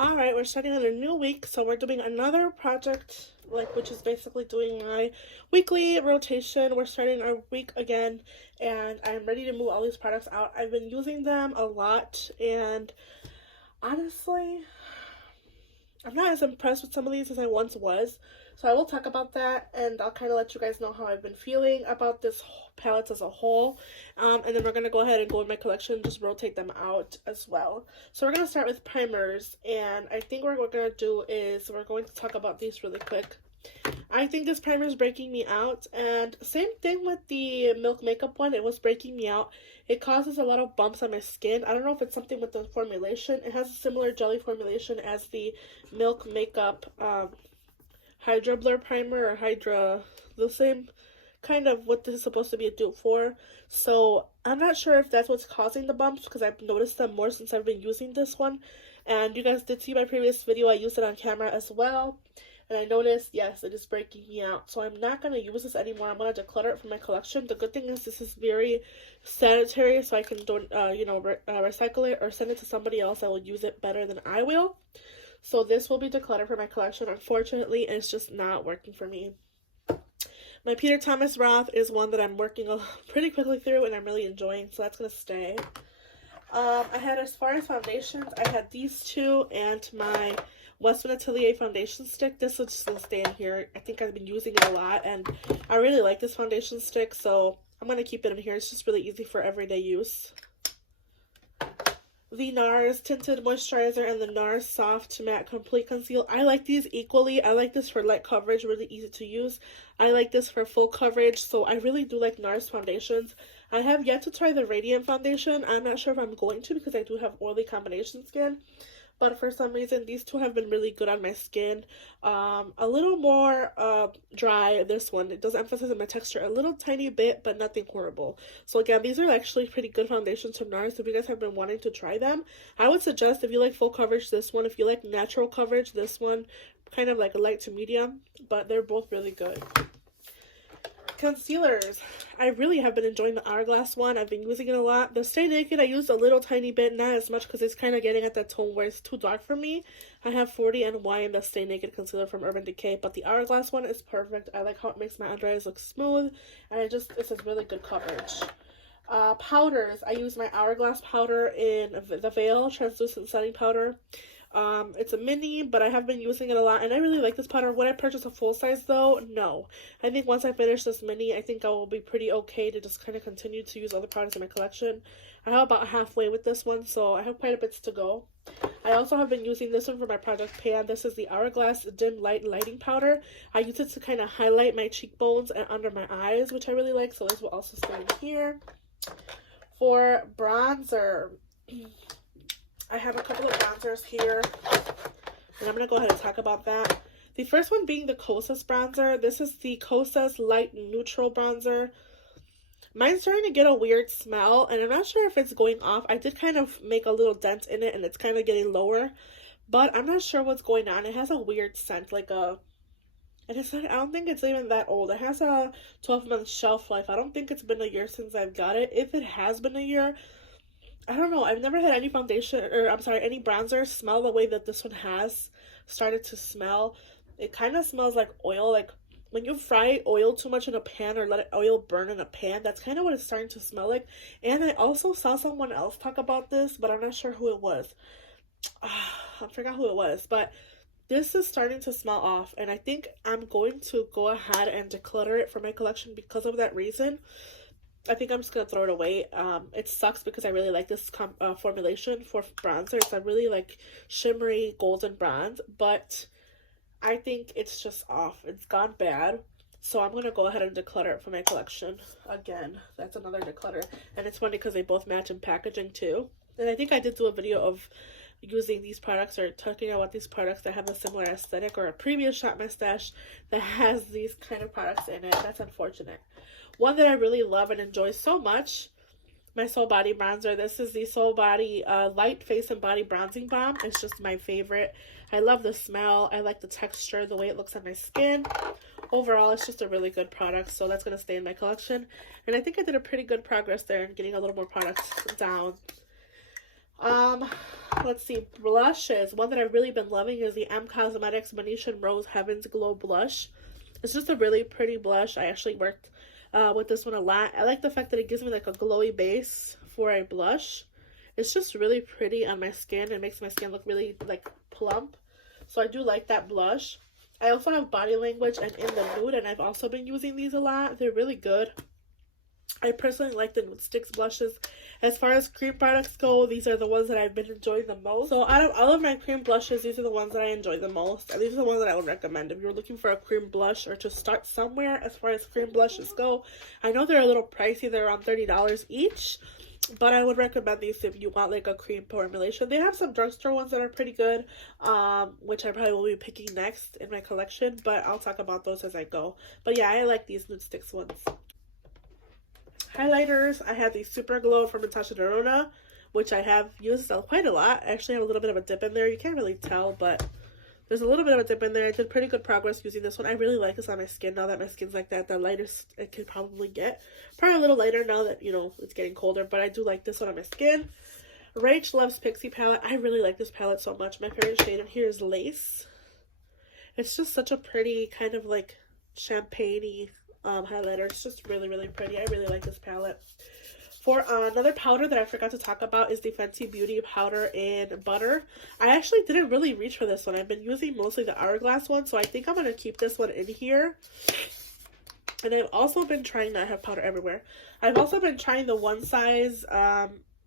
Alright, we're starting on a new week, so we're doing another project, which is basically doing my weekly rotation. We're starting our week again, and I'm ready to move all these products out. I've been using them a lot, and honestly, I'm not as impressed with some of these as I once was. So I will talk about that, and I'll kind of let you guys know how I've been feeling about this palettes as a whole. And then we're going to go ahead and go in my collection and just rotate them out as well. So we're going to start with primers, and I think what we're going to do is we're going to talk about these really quick. I think this primer is breaking me out, and same thing with the Milk Makeup one. It was breaking me out. It causes a lot of bumps on my skin. I don't know if it's something with the formulation. It has a similar jelly formulation as the Milk Makeup Hydra Blur Primer, or the same kind of what this is supposed to be a dupe for. So I'm not sure if that's what's causing the bumps, because I've noticed them more since I've been using this one. And you guys did see my previous video. I used it on camera as well. And I noticed, yes, it is breaking me out. So I'm not going to use this anymore. I'm going to declutter it from my collection. The good thing is this is very sanitary, so I can, recycle it or send it to somebody else that will use it better than I will. So this will be decluttered from my collection. Unfortunately, it's just not working for me. My Peter Thomas Roth is one that I'm working pretty quickly through, and I'm really enjoying, so that's going to stay. I had, as far as foundations, I had these two and my Westman Atelier foundation stick. This is just going to stay in here. I think I've been using it a lot, and I really like this foundation stick, so I'm going to keep it in here. It's just really easy for everyday use. The NARS Tinted Moisturizer and the NARS Soft Matte Complete Conceal. I like these equally. I like this for light coverage, really easy to use. I like this for full coverage, so I really do like NARS foundations. I have yet to try the Radiant foundation. I'm not sure if I'm going to, because I do have oily combination skin. But for some reason, these two have been really good on my skin. A little more dry, this one. It does emphasize on my texture a little tiny bit, but nothing horrible. So again, these are actually pretty good foundations from NARS. If you guys have been wanting to try them, I would suggest, if you like full coverage, this one. If you like natural coverage, this one. Kind of like a light to medium, but they're both really good. Concealers. I really have been enjoying the Hourglass one. I've been using it a lot. The Stay Naked I used a little tiny bit, not as much, because it's kind of getting at that tone where it's too dark for me. I have 40 NY in the Stay Naked concealer from Urban Decay, but the Hourglass one is perfect. I like how it makes my under eyes look smooth, and this is really good coverage. Powders. I use my Hourglass powder in the Veil Translucent Setting Powder. It's a mini, but I have been using it a lot, and I really like this powder. Would I purchase a full size though? No. I think once I finish this mini, I think I will be pretty okay to just kind of continue to use other products in my collection. I have about halfway with this one, so I have quite a bit to go. I also have been using this one for my Project Pan. This is the Hourglass Dim Light Lighting Powder. I use it to kind of highlight my cheekbones and under my eyes, which I really like, so this will also stay in here. For bronzer, I have a couple of bronzers here, and I'm going to go ahead and talk about that. The first one being the Cosas Bronzer. This is the Cosas Light Neutral Bronzer. Mine's starting to get a weird smell, and I'm not sure if it's going off. I did kind of make a little dent in it, and it's kind of getting lower, but I'm not sure what's going on. It has a weird scent, and it's not, I don't think it's even that old. It has a 12-month shelf life. I don't think it's been a year since I've got it. If it has been a year, I don't know. I've never had any any bronzer smell the way that this one has started to smell. It kind of smells like oil, like when you fry oil too much in a pan or let oil burn in a pan. That's kind of what it's starting to smell like. And I also saw someone else talk about this, but I'm not sure who it was. I forgot who it was, but this is starting to smell off, and I think I'm going to go ahead and declutter it from my collection because of that reason. I think I'm just going to throw it away. It sucks because I really like this formulation for bronzer. It's a really like shimmery golden bronze, but I think it's just off. It's gone bad. So I'm going to go ahead and declutter it from my collection. Again, that's another declutter. And it's funny because they both match in packaging too. And I think I did do a video of using these products or talking about these products that have a similar aesthetic, or a previous Shop My Stash that has these kind of products in it. That's unfortunate. One that I really love and enjoy so much, my Soul Body Bronzer. This is the Soul Body Light Face and Body Bronzing Balm. It's just my favorite. I love the smell. I like the texture, the way it looks on my skin. Overall, it's just a really good product, so that's going to stay in my collection. And I think I did a pretty good progress there in getting a little more products down. Let's see, blushes. One that I've really been loving is the Cosmetics Venetian Rose Heavens Glow Blush. It's just a really pretty blush. I actually worked with this one a lot. I like the fact that it gives me like a glowy base for a blush. It's just really pretty on my skin. It makes my skin look really like plump. So I do like that blush. I also have Body Language and In the Nude, and I've also been using these a lot. They're really good. I personally like the Nude Sticks blushes. As far as cream products go, these are the ones that I've been enjoying the most. So out of all of my cream blushes, these are the ones that I enjoy the most. And these are the ones that I would recommend if you're looking for a cream blush or to start somewhere as far as cream blushes go. I know they're a little pricey. They're around $30 each. But I would recommend these if you want like a cream formulation. They have some drugstore ones that are pretty good, which I probably will be picking next in my collection. But I'll talk about those as I go. But yeah, I like these Nude Sticks ones. Highlighters, I have the Super Glow from Natasha Denona, which I have used quite a lot. I actually have a little bit of a dip in there. You can't really tell, but there's a little bit of a dip in there. I did pretty good progress using this one. I really like this on my skin now that my skin's like that. The lightest it can probably get. Probably a little lighter now that, you know, it's getting colder, but I do like this one on my skin. Rach Loves Pixie palette. I really like this palette so much. My favorite shade in here is Lace. It's just such a pretty kind of like champagne-y highlighter. It's just really, really pretty. I really like this palette. For another powder that I forgot to talk about is the Fenty Beauty powder in Butter. I actually didn't really reach for this one. I've been using mostly the Hourglass one, so I think I'm going to keep this one in here. And I've also been trying, I have powder everywhere. I've also been trying the One Size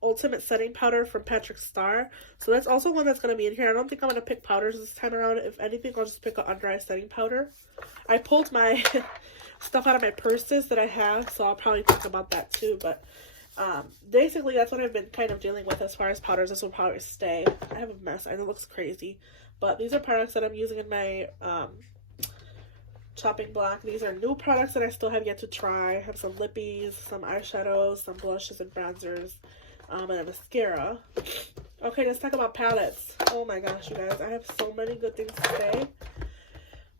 Ultimate Setting Powder from Patrick Starr. So that's also one that's going to be in here. I don't think I'm going to pick powders this time around. If anything, I'll just pick an under eye setting powder. I pulled my stuff out of my purses that I have, so I'll probably talk about that too. But basically that's what I've been kind of dealing with as far as powders. This will probably stay. I have a mess. I know it looks crazy, but these are products that I'm using in my chopping block. These are new products that I still have yet to try. I have some Lippies, some eyeshadows, some blushes and bronzers, and a mascara. Okay, let's talk about palettes. Oh my gosh, you guys, I have so many good things to say.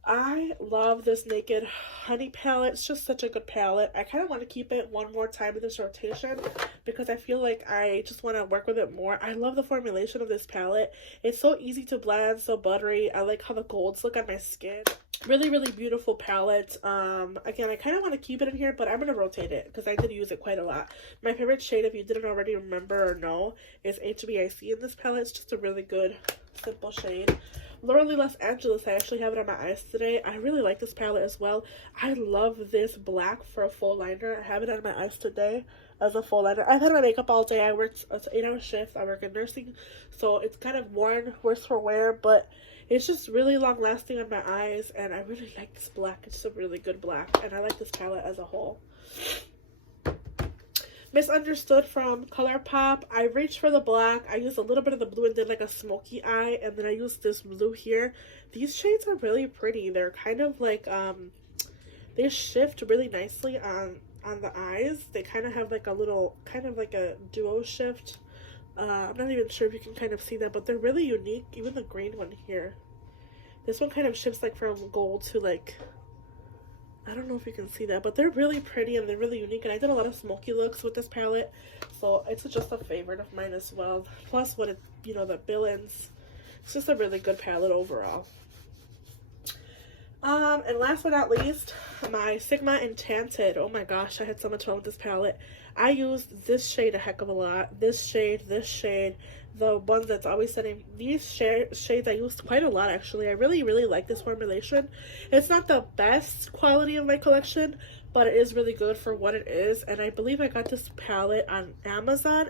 I love this Naked Honey palette. It's just such a good palette. I kind of want to keep it one more time in this rotation because I feel like I just want to work with it more. I love the formulation of this palette. It's so easy to blend, so buttery. I like how the golds look on my skin. Really, really beautiful palette. Again, I kind of want to keep it in here, but I'm going to rotate it because I did use it quite a lot. My favorite shade, if you didn't already remember or know, is HBIC in this palette. It's just a really good, simple shade. Literally Los Angeles, I actually have it on my eyes today. I really like this palette as well. I love this black for a full liner. I have it on my eyes today as a full liner. I've had my makeup all day. I worked an 8-hour shift. I work in nursing, so it's kind of worn, worse for wear, but it's just really long lasting on my eyes, and I really like this black. It's just a really good black, and I like this palette as a whole. Misunderstood from ColourPop. I reached for the black. I used a little bit of the blue and did like a smoky eye, and then I used this blue here. These shades are really pretty. They're kind of like they shift really nicely on the eyes. They kind of have like a little kind of like a duo shift. I'm not even sure if you can kind of see that, but they're really unique. Even the green one here, this one kind of shifts like from gold to like, I don't know if you can see that, but they're really pretty and they're really unique. And I did a lot of smoky looks with this palette, so it's just a favorite of mine as well. Plus, what it, you know, the billings. It's just a really good palette overall. And last but not least, my Sigma Enchanted. Oh my gosh, I had so much fun with this palette. I used this shade a heck of a lot. This shade, the one that's always setting. These shades I used quite a lot actually. I really, really like this formulation. It's not the best quality of my collection, but it is really good for what it is. And I believe I got this palette on Amazon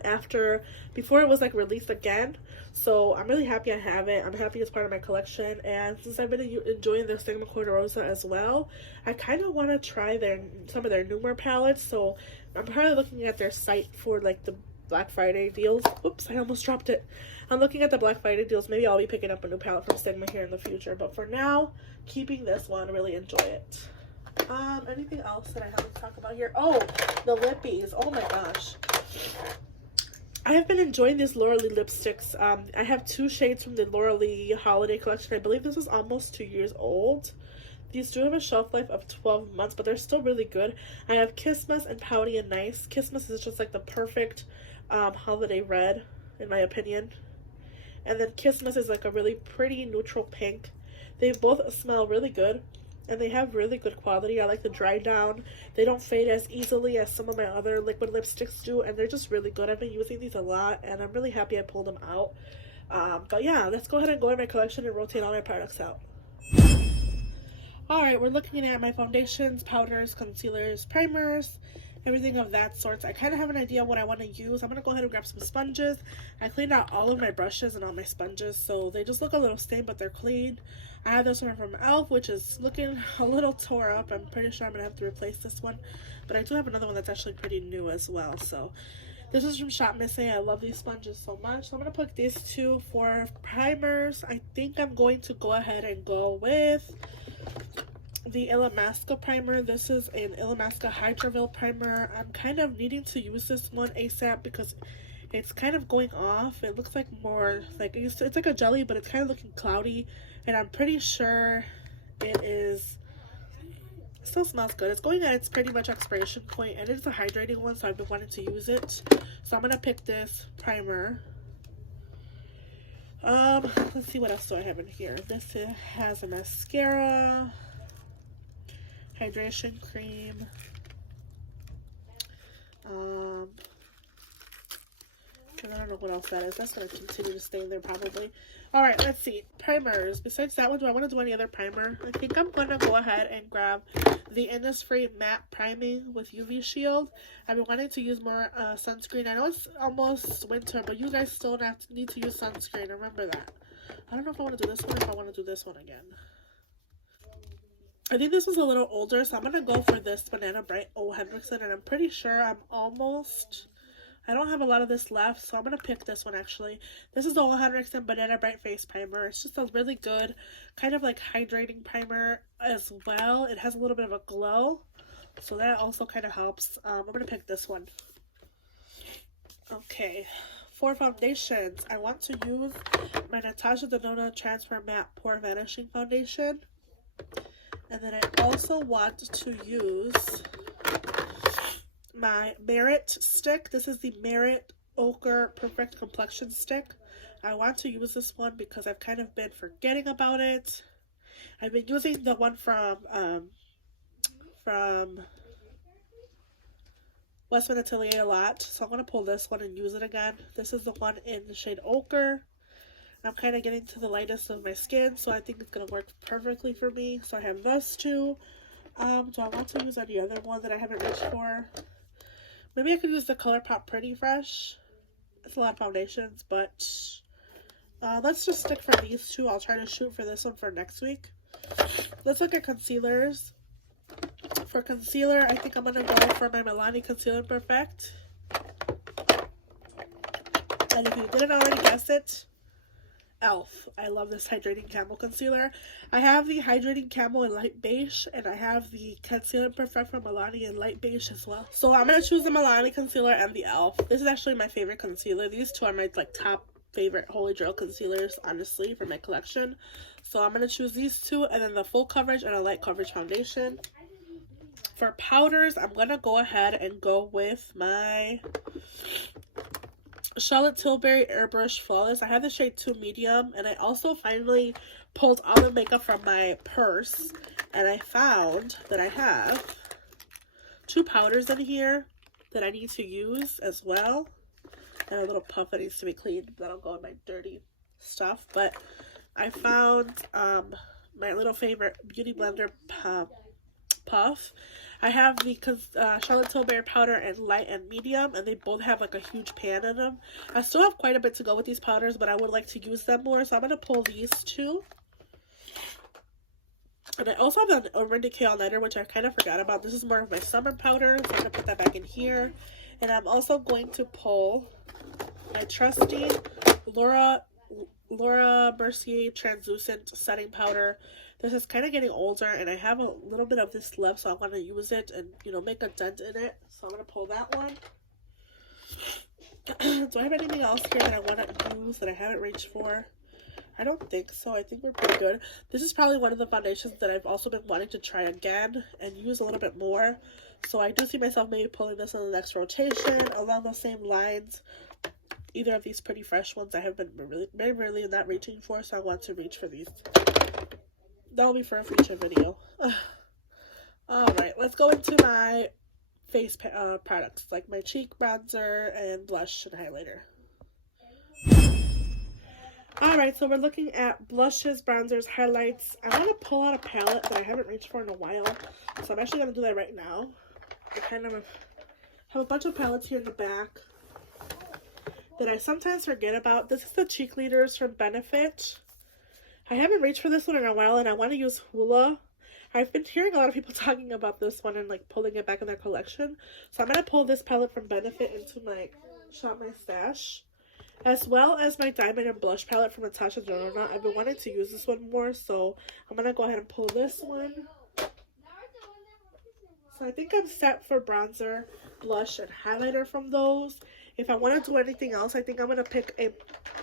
before it was like released again. So I'm really happy I have it. I'm happy it's part of my collection. And since I've been enjoying the Sigma Rosa as well, I kind of want to try some of their newer palettes. So I'm probably looking at their site for like the Black Friday deals. Oops, I almost dropped it. I'm looking at the Black Friday deals. Maybe I'll be picking up a new palette from Sigma here in the future. But for now, keeping this one, really enjoy it. Anything else that I haven't talked about here? Oh, the Lippies. Oh my gosh. I have been enjoying these Laura Lee lipsticks. I have 2 shades from the Laura Lee holiday collection. I believe this is almost 2 years old. These do have a shelf life of 12 months, but they're still really good. I have Christmas and Pouty and Nice. Christmas is just like the perfect holiday red. in my opinion. And then Christmas is like a really pretty neutral pink. They both smell really good, and they have really good quality. I like the dry down. They don't fade as easily as some of my other liquid lipsticks do, and they're just really good. I've been using these a lot, and I'm really happy I pulled them out. But yeah, let's go ahead and go in my collection and rotate all my products out. Alright, we're looking at my foundations, powders, concealers, primers, everything of that sort. I kind of have an idea what I want to use. I'm going to go ahead and grab some sponges. I cleaned out all of my brushes and all my sponges, so they just look a little stained, but they're clean. I have this one from e.l.f., which is looking a little tore up. I'm pretty sure I'm going to have to replace this one, but I do have another one that's actually pretty new as well. So this is from Shop Missing. I love these sponges so much. So I'm going to put these two for primers. I think I'm going to go ahead and go with the Illamasqua Primer. This is an Illamasqua Hydra Veil Primer. I'm kind of needing to use this one ASAP because it's kind of going off. It looks like more like it's like a jelly, but it's kind of looking cloudy, and I'm pretty sure it is. It still smells good. It's going at its pretty much expiration point, and it's a hydrating one, so I've been wanting to use it. So I'm gonna pick this primer. Let's see what else do I have in here. This has a mascara, hydration cream, and I don't know what else that is. That's going to continue to stay in there probably. Alright, let's see. Primers. Besides that one, do I want to do any other primer? I think I'm going to go ahead and grab the Innisfree Matte Priming with UV Shield. I've been wanting to use more sunscreen. I know it's almost winter, but you guys still need to use sunscreen. Remember that. I don't know if I want to do this one or if I want to do this one again. I think this was a little older, so I'm going to go for this Banana Bright O. Hendrickson, and I'm pretty sure I don't have a lot of this left, so I'm going to pick this one actually. This is the O. Hendrickson Banana Bright Face Primer. It's just a really good kind of like hydrating primer as well. It has a little bit of a glow, so that also kind of helps. I'm going to pick this one. Okay, for foundations, I want to use my Natasha Denona Transfer Matte Pore Vanishing Foundation. And then I also want to use my Merit stick. This is the Merit Ochre Perfect Complexion stick. I want to use this one because I've kind of been forgetting about it. I've been using the one from Westman Atelier a lot. So I'm going to pull this one and use it again. This is the one in the shade Ochre. I'm kind of getting to the lightest of my skin, so I think it's going to work perfectly for me. So I have those two. Do I want to use any other one that I haven't reached for? Maybe I could use the ColourPop Pretty Fresh. It's a lot of foundations, but let's just stick for these two. I'll try to shoot for this one for next week. Let's look at concealers. For concealer, I think I'm going to go for my Milani Concealer Perfect. And if you didn't already guess it, e.l.f. I love this hydrating camel concealer. I have the hydrating camel in light beige, and I have the concealer perfect from Milani in light beige as well. So I'm gonna choose the Milani concealer and the e.l.f. This is actually my favorite concealer. These two are my like top favorite holy grail concealers, honestly, for my collection. So I'm gonna choose these two, and then the full coverage and a light coverage foundation. For powders, I'm gonna go ahead and go with my Charlotte Tilbury Airbrush Flawless. I have the shade 2 medium, and I also finally pulled all the makeup from my purse, and I found that I have 2 powders in here that I need to use as well, and a little puff that needs to be cleaned. That'll go in my dirty stuff. But I found my little favorite Beauty Blender puff. I have the Charlotte Tilbury powder in light and medium, and they both have like a huge pan in them. I still have quite a bit to go with these powders, but I would like to use them more, so I'm going to pull these two. And I also have an Urban Decay All-Nighter, which I kind of forgot about. This is more of my summer powder, so I'm going to put that back in here. And I'm also going to pull my trusty Laura Mercier Translucent Setting Powder. This is kind of getting older, and I have a little bit of this left, so I want to use it and, you know, make a dent in it. So I'm going to pull that one. Do I have anything else here that I want to use that I haven't reached for? I don't think so. I think we're pretty good. This is probably one of the foundations that I've also been wanting to try again and use a little bit more. So I do see myself maybe pulling this in the next rotation along those same lines. either of these pretty fresh ones I have been very rarely not reaching for, so I want to reach for these. That'll be for a future video. Alright, let's go into my face products, like my cheek bronzer and blush and highlighter. Alright, so we're looking at blushes, bronzers, highlights. I want to pull out a palette that I haven't reached for in a while, so I'm actually going to do that right now. I kind of have a bunch of palettes here in the back that I sometimes forget about. This is the Cheek Leaders from Benefit. I haven't reached for this one in a while, and I want to use Hoola. I've been hearing a lot of people talking about this one and like pulling it back in their collection. So I'm going to pull this palette from Benefit into my Shop My Stash. As well as my Diamond and Blush palette from Natasha Denona. I've been wanting to use this one more, so I'm going to go ahead and pull this one. So I think I'm set for bronzer, blush, and highlighter from those. If I want to do anything else, I think I'm going to pick a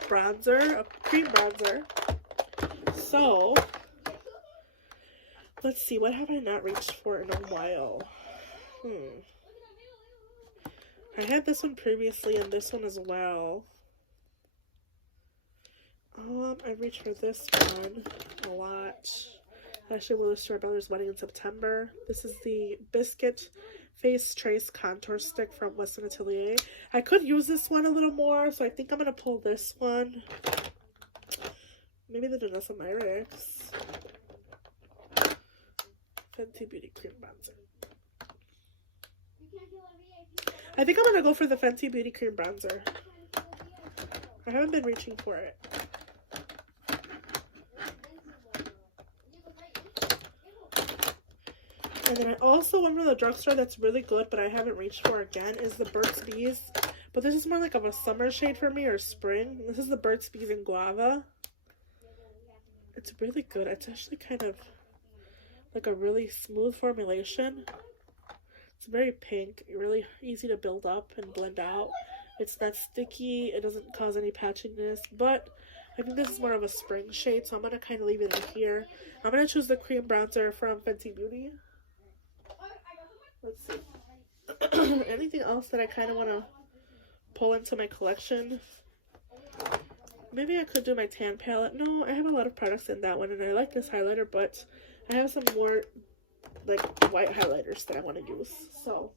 bronzer, a cream bronzer. So, let's see, what have I not reached for in a while? I had this one previously and this one as well. I reached for this one a lot. Actually, we'll lose to our brother's wedding in September. This is the Biscuit Face Trace Contour Stick from Western Atelier. I could use this one a little more, so I think I'm going to pull this one. Maybe the Danessa Myricks. Fenty Beauty Cream Bronzer. I think I'm going to go for the Fenty Beauty Cream Bronzer. I haven't been reaching for it. And then I also went from the drugstore that's really good, but I haven't reached for again, is the Burt's Bees. But this is more like of a summer shade for me, or spring. This is the Burt's Bees in Guava. It's really good. It's actually kind of like a really smooth formulation. It's very pink, really easy to build up and blend out. It's not sticky, it doesn't cause any patchiness, but I think this is more of a spring shade, so I'm going to kind of leave it in here. I'm going to choose the cream bronzer from Fenty Beauty. Let's see. Anything else that I kind of want to pull into my collection? Maybe I could do my tan palette. No, I have a lot of products in that one, and I like this highlighter, but I have some more like white highlighters that I want to use. So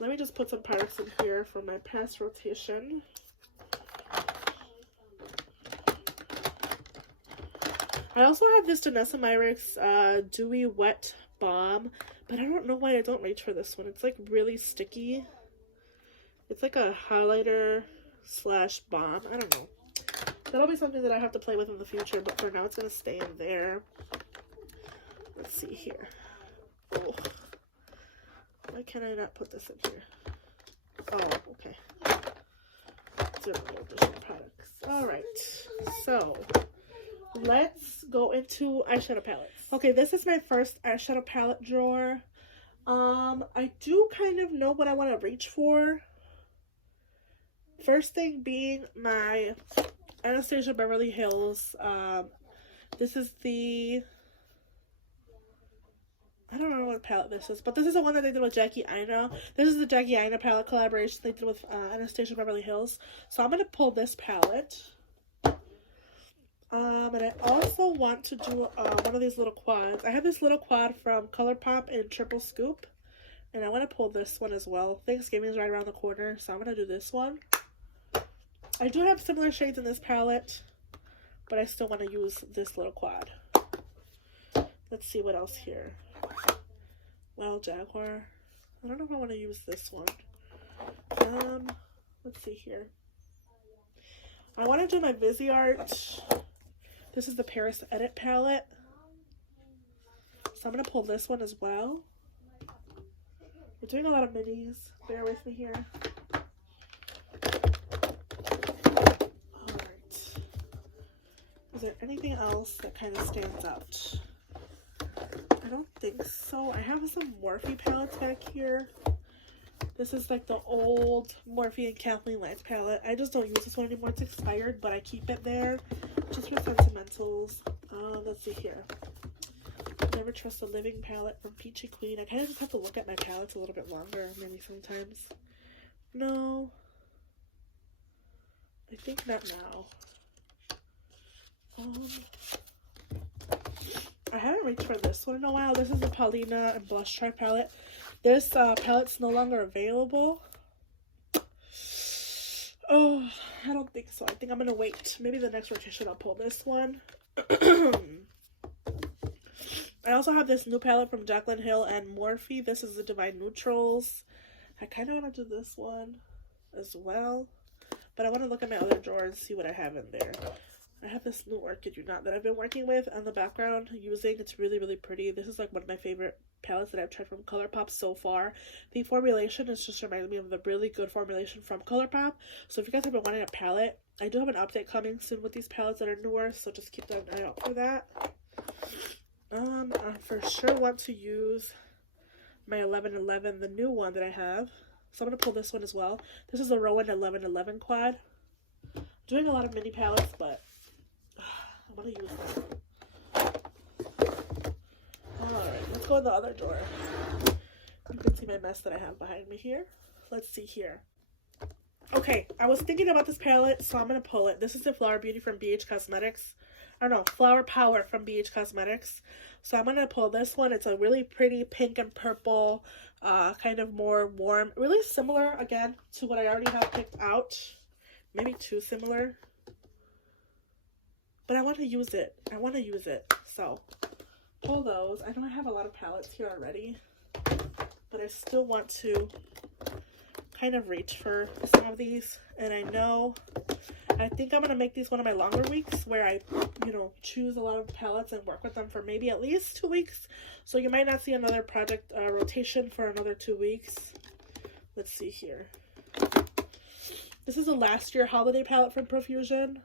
let me just put some products in here for my past rotation. I also have this Danessa Myricks Dewy Wet Balm, but I don't know why I don't reach for this one. It's like really sticky. It's like a highlighter slash balm. I don't know. That'll be something that I have to play with in the future, but for now it's going to stay in there. Let's see here. Oh. Why can't I not put this in here? Oh, okay. Zero edition products. Alright. So, let's go into eyeshadow palettes. Okay, this is my first eyeshadow palette drawer. I do kind of know what I want to reach for. First thing being my Anastasia Beverly Hills. This is the... I don't know what palette this is, but this is the one that they did with Jackie Aina. This is the Jackie Aina palette collaboration they did with Anastasia Beverly Hills. So I'm going to pull this palette. And I also want to do one of these little quads. I have this little quad from ColourPop in Triple Scoop. And I want to pull this one as well. Thanksgiving is right around the corner, so I'm going to do this one. I do have similar shades in this palette, but I still want to use this little quad. Let's see what else here. Wild Jaguar. I don't know if I want to use this one. Let's see here. I want to do my Viseart. This is the Paris Edit palette. So I'm going to pull this one as well. We're doing a lot of minis. Bear with me here. Alright. Is there anything else that kind of stands out? I don't think so. I have some Morphe palettes back here. This is like the old Morphe and Kathleen Lights palette. I just don't use this one anymore. It's expired, but I keep it there just for sentimentals. Let's see here. Never Trust a Living palette from Peachy Queen. I kind of just have to look at my palettes a little bit longer, maybe sometimes. No. I think not now. I haven't reached for this one in a while. This is the Paulina and Blush Try palette. This palette's no longer available. Oh, I don't think so. I think I'm gonna wait. Maybe the next rotation I'll pull this one. I also have this new palette from Jaclyn Hill and Morphe. This is the Divine Neutrals. I kind of want to do this one as well. But I want to look at my other drawer and see what I have in there. I have this new Orchid Unit that I've been working with on the background using. It's really, really pretty. This is like one of my favorite palettes that I've tried from ColourPop so far. The formulation is just reminding me of the really good formulation from ColourPop. So if you guys have been wanting a palette, I do have an update coming soon with these palettes that are newer. So just keep an eye out for that. I for sure want to use my 1111, the new one that I have. So I'm going to pull this one as well. This is a Rowan 1111 quad. I'm doing a lot of mini palettes, but I'm going to use them. Alright, let's go in the other drawer. You can see my mess that I have behind me here. Let's see here. Okay, I was thinking about this palette, so I'm going to pull it. This is the Flower Beauty from BH Cosmetics. Or no, Flower Power from BH Cosmetics. So I'm going to pull this one. It's a really pretty pink and purple, kind of more warm. Really similar, again, to what I already have picked out. Maybe too similar. But I want to use it. I want to use it. So, pull those. I know I have a lot of palettes here already. But I still want to kind of reach for some of these. And I think I'm going to make these one of my longer weeks where I, choose a lot of palettes and work with them for maybe at least 2 weeks. So you might not see another project rotation for another 2 weeks. Let's see here. This is a last year holiday palette from Profusion.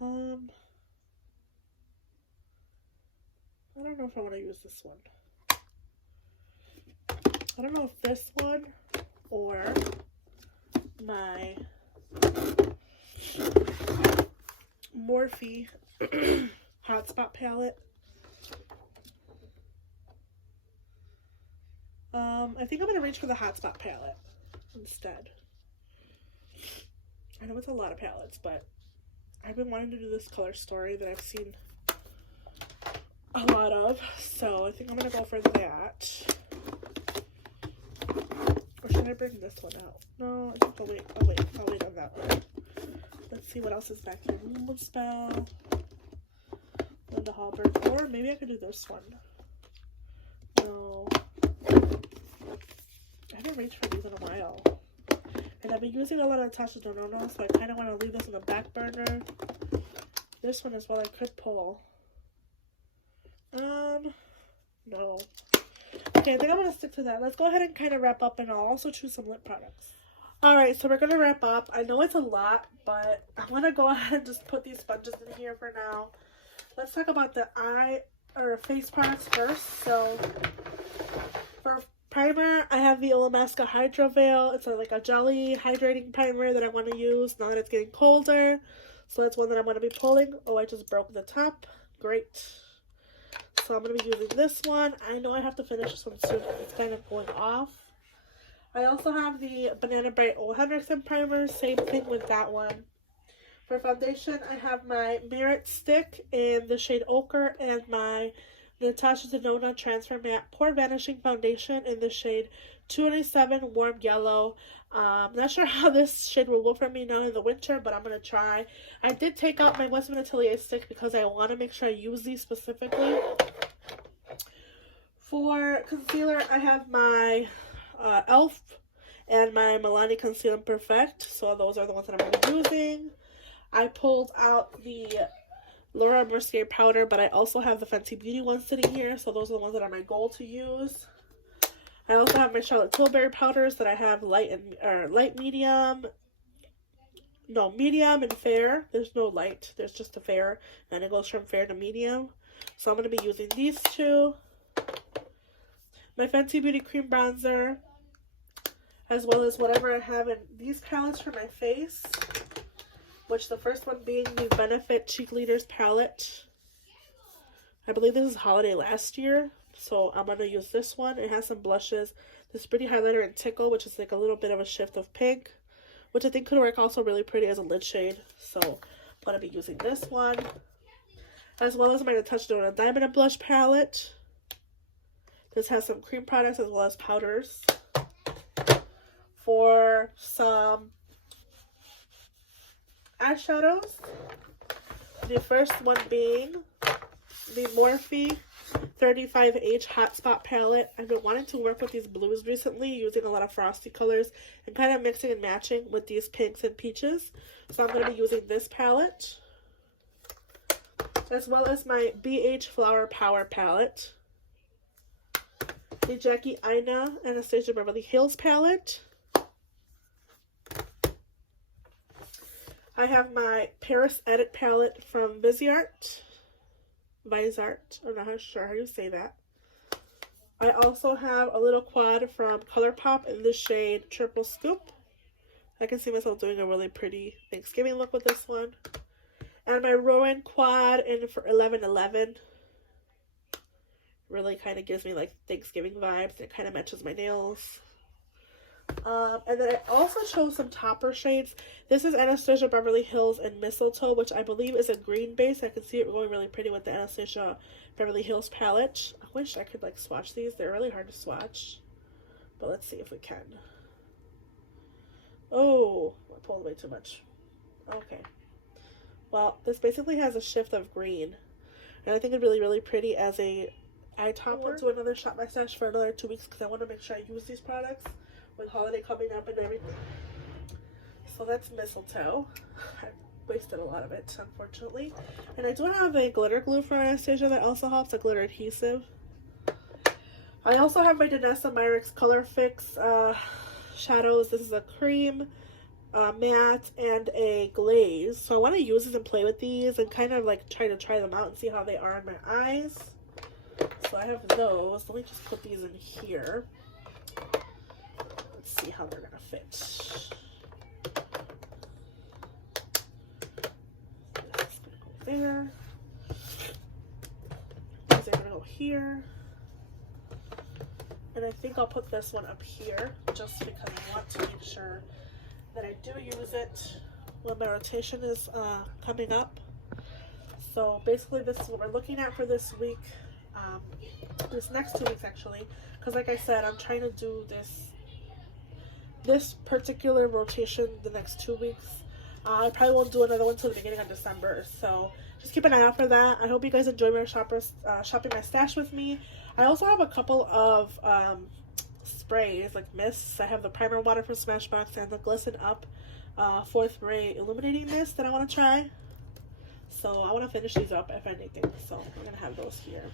I don't know if I want to use this one. I don't know if this one or my Morphe Hotspot palette. I think I'm going to reach for the Hotspot palette instead. I know it's a lot of palettes, but I've been wanting to do this color story that I've seen a lot of, so I think I'm going to go for that. Or should I bring this one out? No, I think I'll wait on that one. Let's see what else is back here. Moonspell, Linda Hallberg, or maybe I could do this one. No, I haven't reached for these in a while. And I've been using a lot of Natasha Denona, so I kind of want to leave this in the back burner. This one as well I could pull. No. Okay, I think I'm going to stick to that. Let's go ahead and kind of wrap up, and I'll also choose some lip products. Alright, so we're going to wrap up. I know it's a lot, but I'm going to go ahead and just put these sponges in here for now. Let's talk about the face products first. So, for primer, I have the Illamasqua Hydro Veil. It's like a jelly hydrating primer that I want to use now that it's getting colder. So that's one that I'm going to be pulling. Oh, I just broke the top. Great. So I'm going to be using this one. I know I have to finish this one soon. It's kind of going off. I also have the Banana Bright Ole Henriksen primer. Same thing with that one. For foundation, I have my Merit Stick in the shade Ochre and my Natasha Denona Transfer Matte Pore Vanishing Foundation in the shade 297 Warm Yellow. Not sure how this shade will look for me now in the winter, but I'm going to try. I did take out my Westman Atelier stick because I want to make sure I use these specifically. For concealer, I have my e.l.f. and my Milani Conceal and Perfect. So those are the ones that I'm going to be using. I pulled out the Laura Mercier powder, but I also have the Fenty Beauty one sitting here. So those are the ones that are my goal to use. I also have my Charlotte Tilbury powders that I have medium and fair. There's no light, there's just a fair, and it goes from fair to medium. So I'm going to be using these two. My Fenty Beauty Cream Bronzer, as well as whatever I have in these palettes for my face, which the first one being the Benefit Cheek Leaders palette. I believe this is holiday last year, so I'm going to use this one. It has some blushes, this pretty highlighter in Tickle, which is like a little bit of a shift of pink, which I think could work also really pretty as a lid shade. So I'm going to be using this one, as well as my Touch Doing a Diamond and Blush palette. This has some cream products as well as powders. For some eyeshadows, the first one being the Morphe 35H Hotspot palette. I've been wanting to work with these blues recently, using a lot of frosty colors and kind of mixing and matching with these pinks and peaches. So I'm going to be using this palette, as well as my BH Flower Power palette, the Jackie Aina Anastasia Beverly Hills palette. I have my Paris Edit palette from Viseart. I'm not sure how you say that. I also have a little quad from ColourPop in the shade Triple Scoop. I can see myself doing a really pretty Thanksgiving look with this one. And my Rowan quad in for 1111. Really kind of gives me like Thanksgiving vibes. It kind of matches my nails. And then I also chose some topper shades. This is Anastasia Beverly Hills and Mistletoe, which I believe is a green base. I can see it going really pretty with the Anastasia Beverly Hills palette. I wish I could like swatch these. They're really hard to swatch. But let's see if we can. Oh, I pulled way too much. Okay. Well, this basically has a shift of green. And I think it'd be really pretty as a eye topper. I'll do another Shop My Stash for another 2 weeks because I want to make sure I use these products with holiday coming up and everything. So that's Mistletoe. I wasted a lot of it, unfortunately. And I do have a glitter glue from Anastasia that also helps, a glitter adhesive. I also have my Danessa Myricks Color Fix shadows. This is a cream, matte, and a glaze. So I want to use these and play with these and kind of like try them out and see how they are on my eyes. So I have those. Let me just put these in here. See how they're gonna fit. This is gonna go there. These are gonna go here. And I think I'll put this one up here just because I want to make sure that I do use it when my rotation is coming up. So basically this is what we're looking at for this week. This next 2 weeks actually, because like I said, I'm trying to do this particular rotation the next 2 weeks. I probably won't do another one until the beginning of December, so just keep an eye out for that. I hope you guys enjoy my shopping my stash with me. I also have a couple of sprays, like mists. I have the primer water from Smashbox and the Glisten Up 4th Ray Illuminating Mist that I want to try. So I want to finish these up if anything, so I'm going to have those here.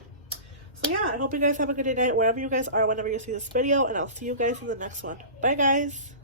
So yeah, I hope you guys have a good day, night, wherever you guys are, whenever you see this video, and I'll see you guys in the next one. Bye, guys!